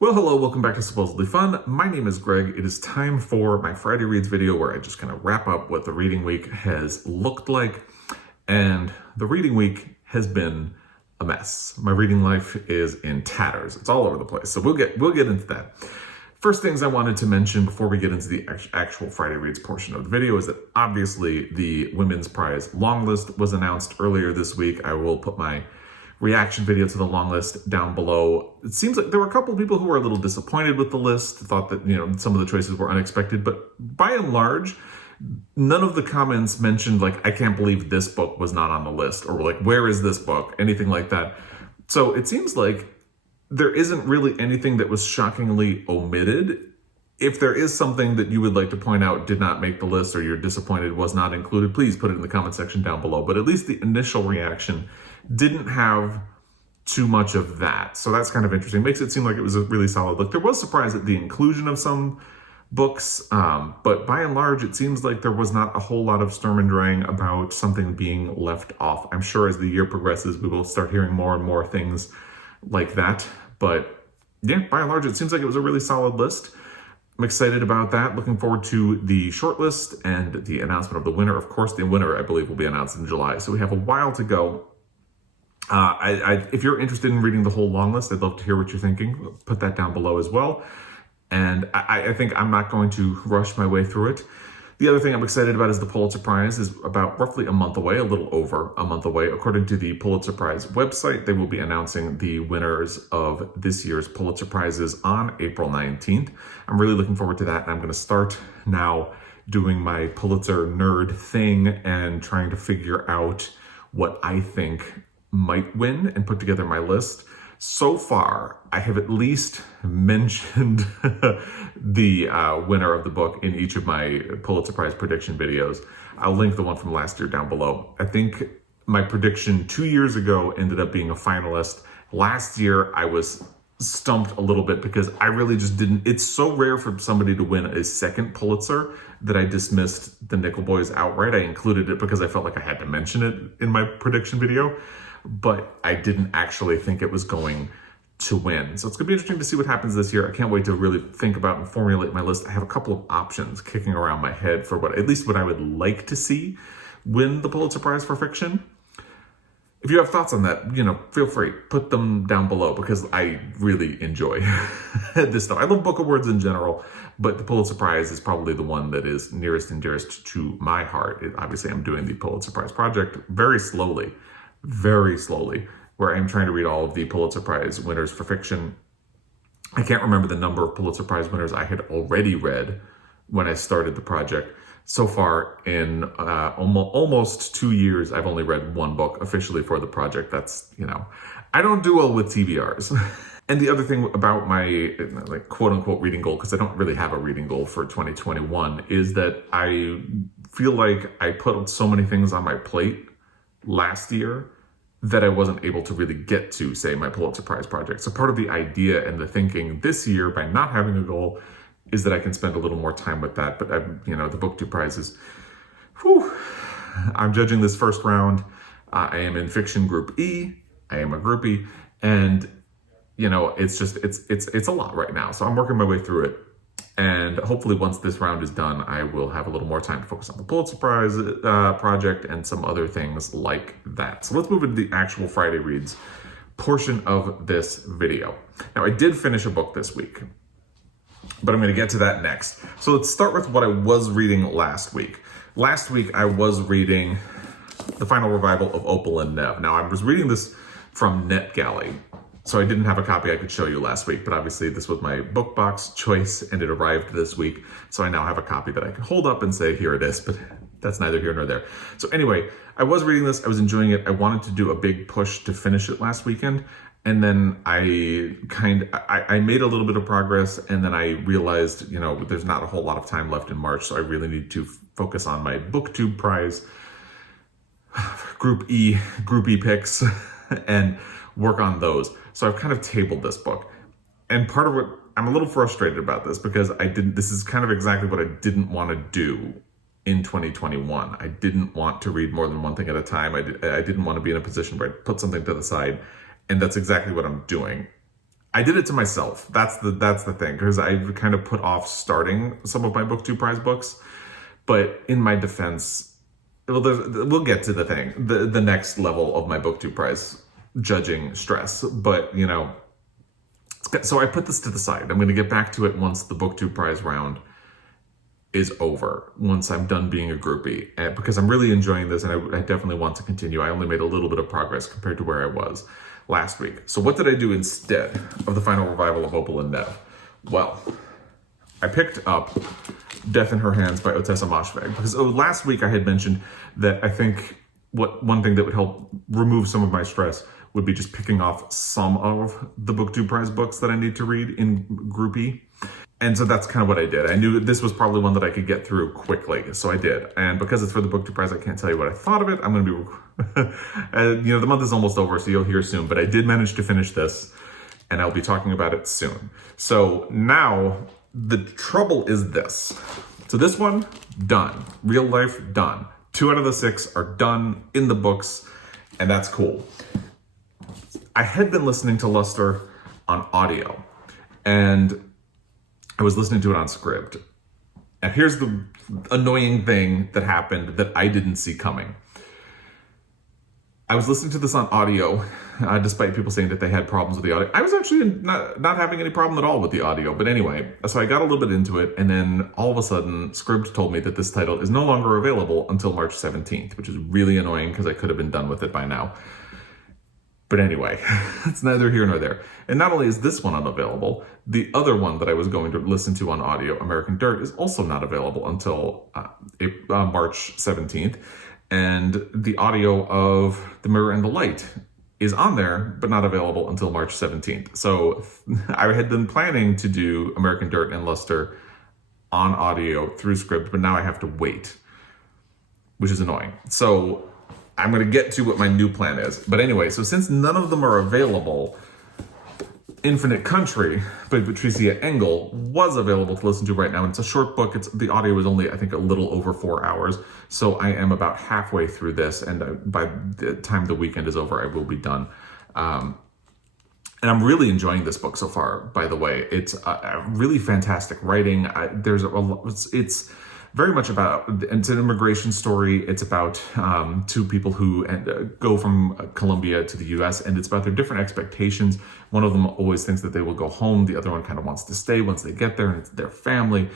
Well, hello, welcome back to Supposedly Fun. My name is Greg. It is time for my Friday Reads video where I just kind of wrap up what the reading week has looked like. And the reading week has been a mess. My reading life is in tatters. It's all over the place. So we'll get into that. First things I wanted to mention before we get into the actual Friday Reads portion of the video is that obviously the Women's Prize long list was announced earlier this week. I will put my reaction video to the long list down below. It seems like there were a couple of people who were a little disappointed with the list, thought that, some of the choices were unexpected, but by and large, none of the comments mentioned like, I can't believe this book was not on the list, or like, where is this book? Anything like that. So it seems like there isn't really anything that was shockingly omitted. If there is something that you would like to point out did not make the list or you're disappointed was not included, please put it in the comment section down below. But at least the initial reaction didn't have too much of that. So that's kind of interesting. Makes it seem like it was a really solid look. There was surprise at the inclusion of some books, but by and large, it seems like there was not a whole lot of sturm and drang about something being left off. I'm sure as the year progresses, we will start hearing more and more things like that. But yeah, by and large, it seems like it was a really solid list. I'm excited about that. Looking forward to the shortlist and the announcement of the winner. Of course, the winner, I believe, will be announced in July. So we have a while to go. If you're interested in reading the whole long list, I'd love to hear what you're thinking. Put that down below as well. And I think I'm not going to rush my way through it. The other thing I'm excited about is the Pulitzer Prize is about roughly a month away, a little over a month away. According to the Pulitzer Prize website, they will be announcing the winners of this year's Pulitzer Prizes on April 19th. I'm really looking forward to that. And I'm going to start now doing my Pulitzer nerd thing and trying to figure out what I think might win and put together my list. So far, I have at least mentioned the winner of the book in each of my Pulitzer Prize prediction videos. I'll link the one from last year down below. I think my prediction 2 years ago ended up being a finalist. Last year, I was stumped a little bit because I really just didn't. It's so rare for somebody to win a second Pulitzer that I dismissed the Nickel Boys outright. I included it because I felt like I had to mention it in my prediction video, but I didn't actually think it was going to win. So it's gonna be interesting to see what happens this year. I can't wait to really think about and formulate my list. I have a couple of options kicking around my head for at least what I would like to see win the Pulitzer Prize for fiction. If you have thoughts on that, feel free, put them down below because I really enjoy this stuff. I love book awards in general, but the Pulitzer Prize is probably the one that is nearest and dearest to my heart. Obviously, I'm doing the Pulitzer Prize project very slowly, where I'm trying to read all of the Pulitzer Prize winners for fiction. I can't remember the number of Pulitzer Prize winners I had already read when I started the project. So far, in almost 2 years, I've only read one book officially for the project. That's, I don't do well with TBRs. And the other thing about my quote unquote reading goal, because I don't really have a reading goal for 2021, is that I feel like I put so many things on my plate last year that I wasn't able to really get to, say, my Pulitzer Prize project. So part of the idea and the thinking this year by not having a goal is that I can spend a little more time with that. But the BookTube prizes, I'm judging this first round. I am in fiction group E. I am a groupie, and it's a lot right now. So I'm working my way through it, and hopefully once this round is done, I will have a little more time to focus on the Pulitzer Prize project and some other things like that. So let's move into the actual Friday Reads portion of this video. Now, I did finish a book this week, but I'm going to get to that next. So let's start with what I was reading last week. Last week, I was reading the final revival of Opal and Nev. Now, I was reading this from NetGalley, so I didn't have a copy I could show you last week, but obviously this was my book box choice and it arrived this week. So I now have a copy that I can hold up and say, here it is, but that's neither here nor there. So anyway, I was reading this, I was enjoying it. I wanted to do a big push to finish it last weekend. And then I made a little bit of progress, and then I realized, there's not a whole lot of time left in March, so I really need to focus on my BookTube Prize, Group E picks, and work on those. So I've kind of tabled this book. And part of what, I'm a little frustrated about this because this is kind of exactly what I didn't want to do in 2021. I didn't want to read more than one thing at a time. I didn't want to be in a position where I put something to the side. And that's exactly what I'm doing. I did it to myself. That's the thing, because I kind of put off starting some of my Book 2 Prize books. But in my defense, we'll get to the thing, the next level of my Book 2 Prize judging stress. But, you know, so I put this to the side. I'm going to get back to it once the Book 2 Prize round is over, once I'm done being a groupie, because I'm really enjoying this and I definitely want to continue. I only made a little bit of progress compared to where I was last week. So what did I do instead of the final revival of Opal and Nev? Well, I picked up Death in Her Hands by Ottessa Moshfegh, because last week I had mentioned that I think one thing that would help remove some of my stress would be just picking off some of the Book 2 Prize books that I need to read in groupie. And so that's kind of what I did. I knew that this was probably one that I could get through quickly, so I did. And because it's for the Book 2 Prize, I can't tell you what I thought of it. I'm going to be, the month is almost over, so you'll hear soon. But I did manage to finish this, and I'll be talking about it soon. So now the trouble is this. So this one, done. Real life, done. 2 out of the 6 are done in the books, and that's cool. I had been listening to Luster on audio, and I was listening to it on script. And here's the annoying thing that happened that I didn't see coming. I was listening to this on audio, despite people saying that they had problems with the audio. I was actually not having any problem at all with the audio. But anyway, so I got a little bit into it, and then all of a sudden, Scribd told me that this title is no longer available until March 17th, which is really annoying because I could have been done with it by now. But anyway, it's neither here nor there. And not only is this one unavailable, the other one that I was going to listen to on audio, American Dirt, is also not available until March 17th. And the audio of The Mirror and the Light is on there, but not available until March 17th. So I had been planning to do American Dirt and Luster on audio through Scribd, but now I have to wait, which is annoying. So I'm going to get to what my new plan is. But anyway, so since none of them are available, Infinite Country by Patricia Engel was available to listen to right now. And it's a short book. The audio is only, I think, a little over 4 hours. So I am about halfway through this. And by the time the weekend is over, I will be done. And I'm really enjoying this book so far, by the way. It's a really fantastic writing. It's very much about, it's an immigration story. It's about 2 people who go from Colombia to the US, and it's about their different expectations. One of them always thinks that they will go home. The other one kind of wants to stay once they get there, and it's their family.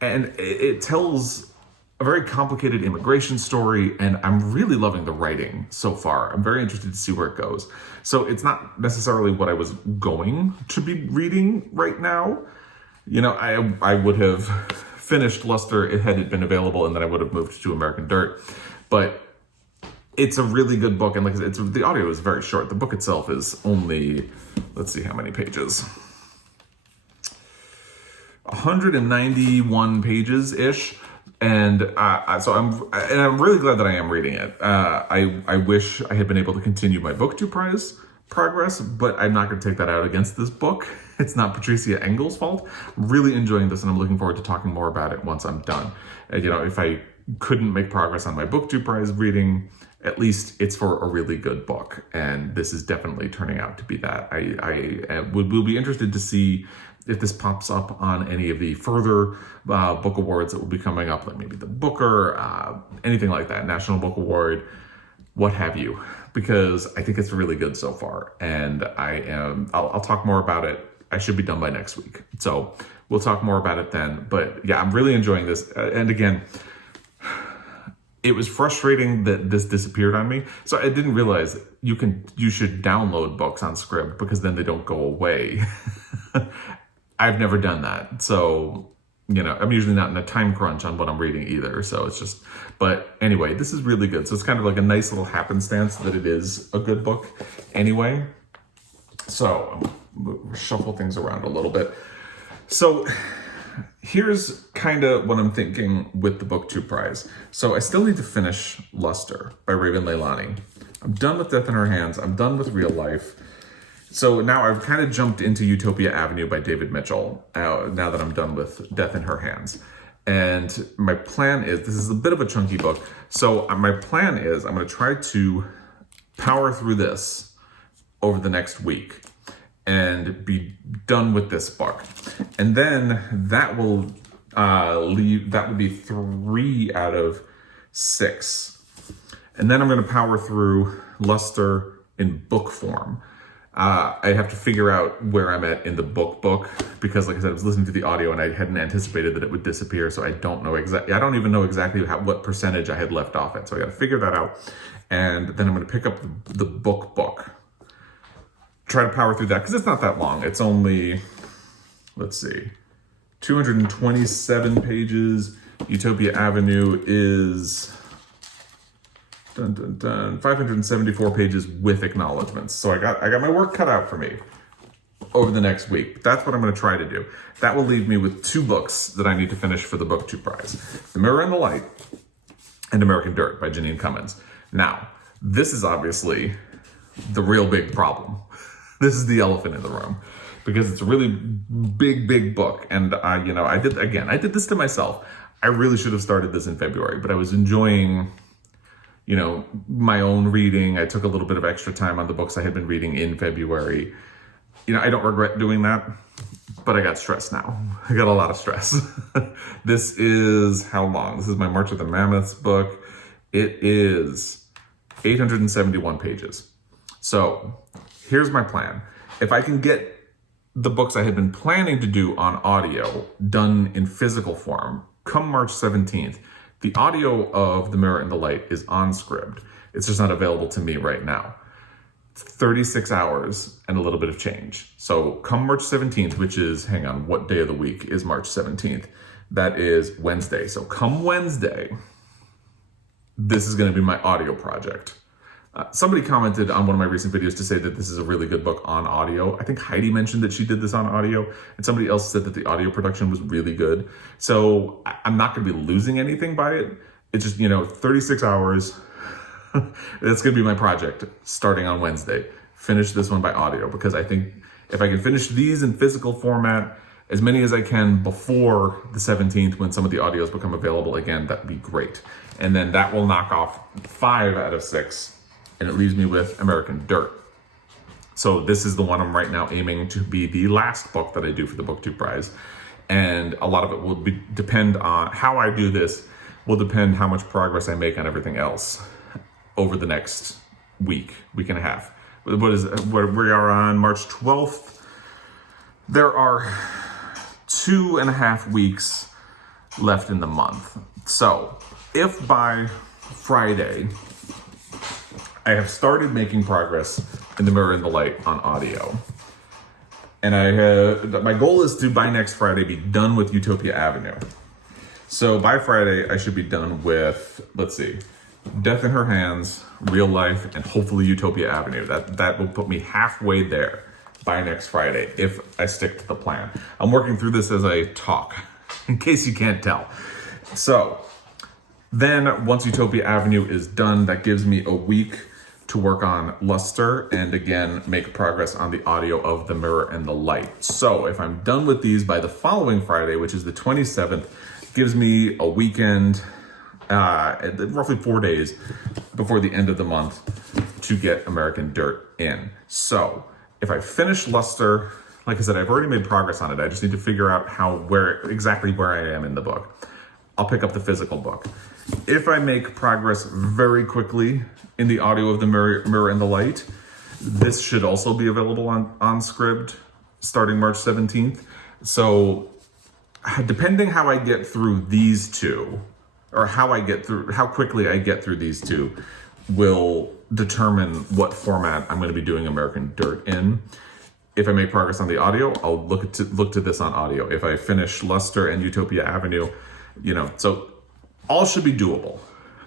And it tells a very complicated immigration story, and I'm really loving the writing so far. I'm very interested to see where it goes. So it's not necessarily what I was going to be reading right now. You know, I would have finished Luster had it been available, and then I would have moved to American Dirt. But it's a really good book, and like I said, the audio is very short. The book itself is only, let's see how many pages. 191 pages-ish. And so I'm really glad that I am reading it. I wish I had been able to continue my Book 2 Prize progress, but I'm not going to take that out against this book. It's not Patricia Engel's fault. I'm really enjoying this, and I'm looking forward to talking more about it once I'm done. You know, if I couldn't make progress on my Book 2 Prize reading, at least it's for a really good book, and this is definitely turning out to be that. I will be interested to see if this pops up on any of the further book awards that will be coming up, like maybe the Booker, anything like that, National Book Award, what have you, because I think it's really good so far, and I'll talk more about it. I should be done by next week, so we'll talk more about it then. But yeah, I'm really enjoying this, and again, it was frustrating that this disappeared on me. So I didn't realize you should download books on Scribd, because then they don't go away. I've never done that. So, you know, I'm usually not in a time crunch on what I'm reading either. So it's just, but anyway, this is really good. So it's kind of like a nice little happenstance that it is a good book anyway. So I'm shuffle things around a little bit. So here's kind of what I'm thinking with the Book 2 Prize. So I still need to finish Luster by Raven Leilani. I'm done with Death in Her Hands. I'm done with Real Life. So now I've kind of jumped into Utopia Avenue by David Mitchell, now that I'm done with Death in Her Hands. And my plan is, this is a bit of a chunky book, so my plan is I'm going to try to power through this over the next week. and be done with this book. And then that will that would be 3 out of 6. And then I'm going to power through Luster in book form. I have to figure out where I'm at in the book because, like I said, I was listening to the audio and I hadn't anticipated that it would disappear. So I don't know exactly. I don't even know exactly what percentage I had left off at. So I got to figure that out, and then I'm going to pick up the book. Try to power through that because it's not that long. It's only, let's see, 227 pages. Utopia Avenue is 574 pages with acknowledgments. So I got my work cut out for me over the next week. That's what I'm going to try to do. That will leave me with 2 books that I need to finish for the Booktube Prize: The Mirror and the Light and American Dirt by Jeanine Cummins. Now, this is obviously the real big problem. This is the elephant in the room because it's a really big book. And I did this to myself. I really should have started this in February, but I was enjoying, my own reading. I took a little bit of extra time on the books I had been reading in February. I don't regret doing that, but I got stressed now. I got a lot of stress. This is how long? This is my March of the Mammoths book. It is 871 pages. So here's my plan. If I can get the books I had been planning to do on audio done in physical form, come March 17th, the audio of The Mirror and the Light is on Scribd. It's just not available to me right now. 36 hours and a little bit of change. So come March 17th, which is, what day of the week is March 17th? That is Wednesday. So come Wednesday, this is going to be my audio project. Somebody commented on one of my recent videos to say that this is a really good book on audio. I think Heidi mentioned that she did this on audio, and somebody else said that the audio production was really good. So I'm not going to be losing anything by it. It's just, 36 hours. That's going to be my project starting on Wednesday. Finish this one by audio, because I think if I can finish these in physical format, as many as I can before the 17th, when some of the audios become available again, that'd be great. And then that will knock off 5 out of 6. And it leaves me with American Dirt. So this is the one I'm right now aiming to be the last book that I do for the Booktube Prize. And a lot of it will depend on how I do this, will depend how much progress I make on everything else over the next week and a half. Where we are on March 12th. There are 2.5 weeks left in the month. So if by Friday, I have started making progress in The Mirror and the Light on audio, and my goal is to, by next Friday, be done with Utopia Avenue. So by Friday, I should be done with, Death in Her Hands, Real Life, and hopefully Utopia Avenue. That will put me halfway there by next Friday, if I stick to the plan. I'm working through this as I talk, in case you can't tell. So then once Utopia Avenue is done, that gives me a week to work on Luster and again make progress on the audio of The Mirror and the Light. So if I'm done with these by the following Friday, which is the 27th, gives me a weekend, roughly 4 days before the end of the month to get American Dirt in. So if I finish Luster, like I said, I've already made progress on it. I just need to figure out exactly where I am in the book. I'll pick up the physical book. If I make progress very quickly in the audio of The Mirror and the Light, this should also be available on Scribd starting March 17th. So depending how I get through these two, or how quickly I get through these two, will determine what format I'm going to be doing American Dirt in. If I make progress on the audio, I'll look to this on audio. If I finish Luster and Utopia Avenue, so all should be doable.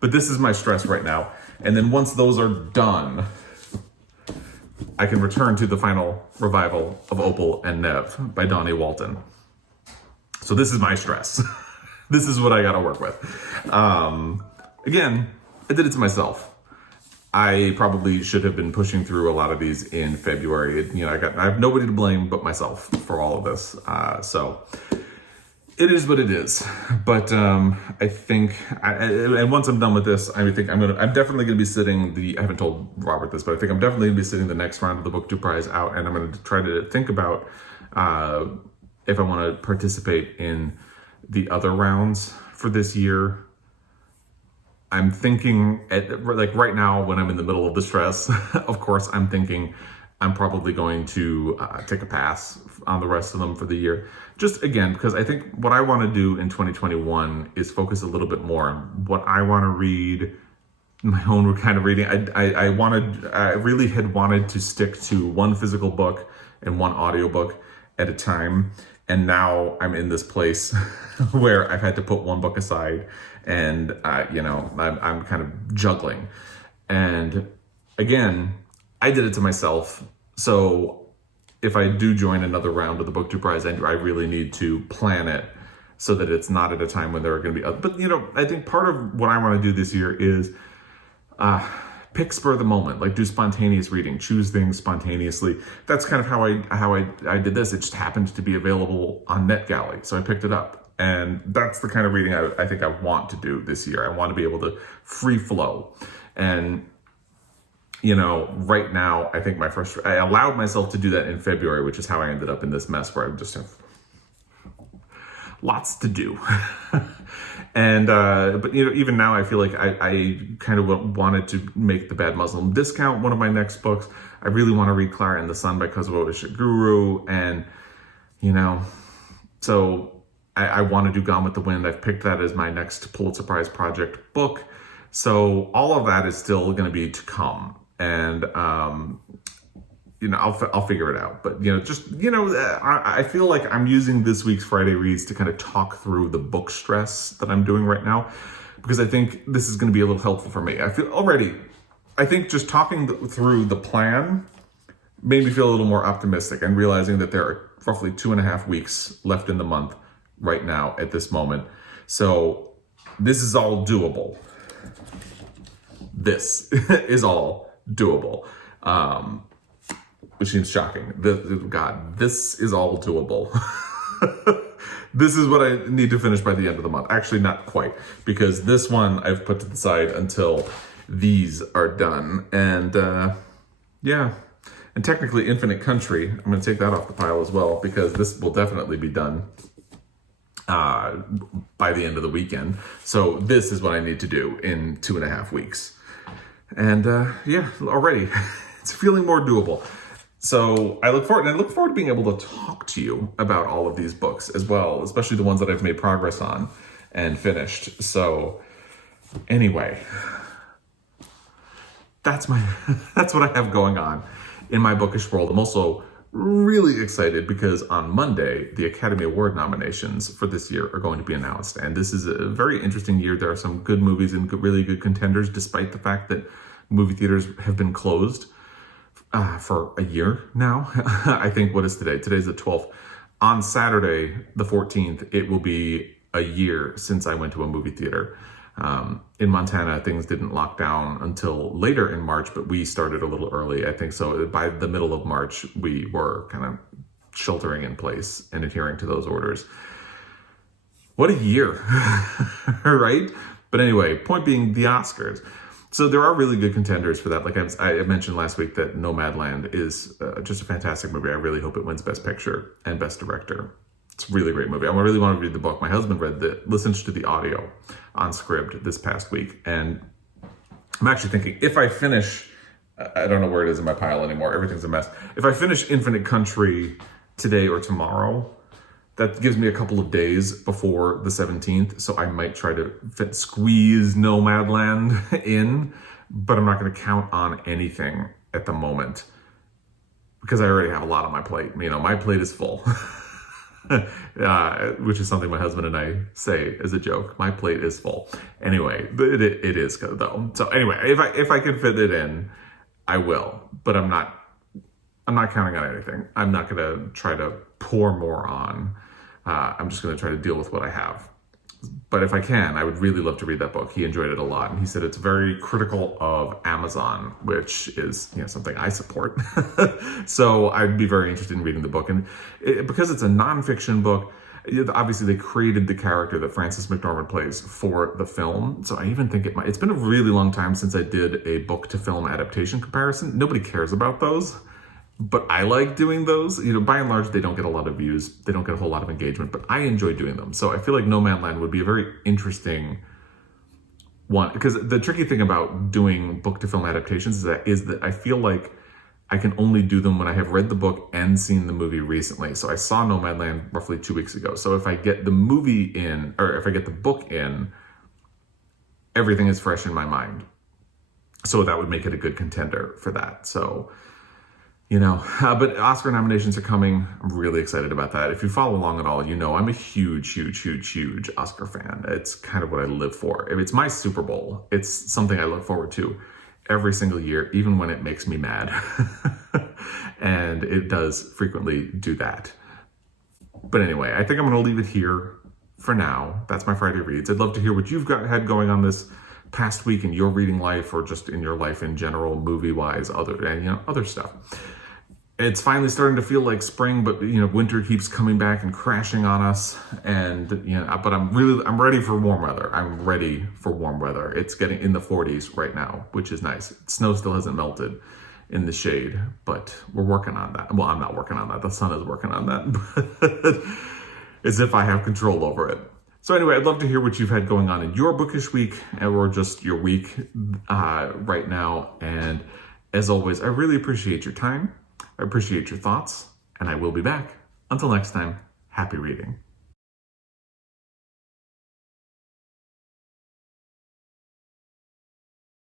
But this is my stress right now. And then once those are done, I can return to the final revival of Opal and Nev by Dawnie Walton. So this is my stress. This is what I got to work with. Again, I did it to myself. I probably should have been pushing through a lot of these in February. I have nobody to blame but myself for all of this. So it is what it is. But I think, and once I'm done with this, I think I'm definitely gonna be sitting I haven't told Robert this, but I think I'm definitely gonna be sitting the next round of the Booktube Prize out, and I'm gonna try to think about if I want to participate in the other rounds for this year. I'm thinking, like right now, when I'm in the middle of the stress, of course, I'm thinking I'm probably going to take a pass on the rest of them for the year. Just again, because I think what I want to do in 2021 is focus a little bit more on what I want to read, my own kind of reading. I really had wanted to stick to one physical book and one audiobook at a time. And now I'm in this place where I've had to put one book aside, and I'm kind of juggling. And again, I did it to myself. So if I do join another round of the Booktube Prize, I really need to plan it so that it's not at a time when there are going to be other. But I think part of what I want to do this year is pick spur of the moment, like do spontaneous reading, choose things spontaneously. That's kind of how I did this. It just happened to be available on NetGalley, so I picked it up. And that's the kind of reading I think I want to do this year. I want to be able to free flow. And right now, I think I allowed myself to do that in February, which is how I ended up in this mess where I just have lots to do. And but even now I feel like I kind of wanted to make The Bad Muslim Discount one of my next books. I really want to read Clara and the Sun by Kazuo Ishiguro, and so I want to do Gone with the Wind. I've picked that as my next Pulitzer Prize project book. So all of that is still going to be to come, and I'll figure it out. But I feel like I'm using this week's Friday Reads to kind of talk through the book stress that I'm doing right now, because I think this is going to be a little helpful for me. I think just talking through the plan made me feel a little more optimistic, and realizing that there are roughly 2.5 weeks left in the month right now at this moment. So this is all doable. This is all doable. Which seems shocking. God, this is all doable. This is what I need to finish by the end of the month. Actually, not quite, because this one I've put to the side until these are done. And and technically Infinite Country, I'm going to take that off the pile as well, because this will definitely be done by the end of the weekend. So this is what I need to do in 2.5 weeks. And already it's feeling more doable. So I look forward to being able to talk to you about all of these books as well, especially the ones that I've made progress on and finished. So anyway, that's what I have going on in my bookish world. I'm also really excited because on Monday, the Academy Award nominations for this year are going to be announced. And this is a very interesting year. There are some good movies and really good contenders, despite the fact that movie theaters have been closed for a year now. I think, what is today? Today's the 12th. On Saturday, the 14th, it will be a year since I went to a movie theater. In Montana, things didn't lock down until later in March, but we started a little early. I think so by the middle of March, we were kind of sheltering in place and adhering to those orders. What a year, right? But anyway, point being, the Oscars. So there are really good contenders for that. Like I mentioned last week, that Nomadland is just a fantastic movie. I really hope it wins Best Picture and Best Director. It's a really great movie. I really want to read the book. My husband listened to the audio on Scribd this past week. And I'm actually thinking, if I finish, I don't know where it is in my pile anymore. Everything's a mess. If I finish Infinite Country today or tomorrow, that gives me a couple of days before the 17th. So I might try to squeeze Nomadland in, but I'm not going to count on anything at the moment because I already have a lot on my plate. My plate is full, which is something my husband and I say as a joke. My plate is full. Anyway, it is though. So anyway, if I can fit it in, I will, but I'm not counting on anything. I'm not going to try to pour more on. I'm just going to try to deal with what I have. But if I can, I would really love to read that book. He enjoyed it a lot. And he said it's very critical of Amazon, which is something I support. So I'd be very interested in reading the book. And because it's a nonfiction book, obviously they created the character that Frances McDormand plays for the film. So I even think it's been a really long time since I did a book to film adaptation comparison. Nobody cares about those, but I like doing those. By and large, they don't get a lot of views. They don't get a whole lot of engagement, but I enjoy doing them. So I feel like Nomadland would be a very interesting one, because the tricky thing about doing book to film adaptations is that I feel like I can only do them when I have read the book and seen the movie recently. So I saw Nomadland roughly 2 weeks ago. So if I get the movie in, or if I get the book in, everything is fresh in my mind. So that would make it a good contender for that. So, but Oscar nominations are coming. I'm really excited about that. If you follow along at all, I'm a huge Oscar fan. It's kind of what I live for. If it's my Super Bowl, it's something I look forward to every single year, even when it makes me mad. And it does frequently do that. But anyway, I think I'm going to leave it here for now. That's my Friday Reads. I'd love to hear what you've had going on this past week in your reading life, or just in your life in general, movie-wise, other stuff. It's finally starting to feel like spring, but winter keeps coming back and crashing on us. And but I'm ready for warm weather. I'm ready for warm weather. It's getting in the 40s right now, which is nice. Snow still hasn't melted in the shade, but we're working on that. Well, I'm not working on that. The sun is working on that, but as if I have control over it. So anyway, I'd love to hear what you've had going on in your bookish week, or just your week right now. And as always, I really appreciate your time. I appreciate your thoughts, and I will be back. Until next time, happy reading.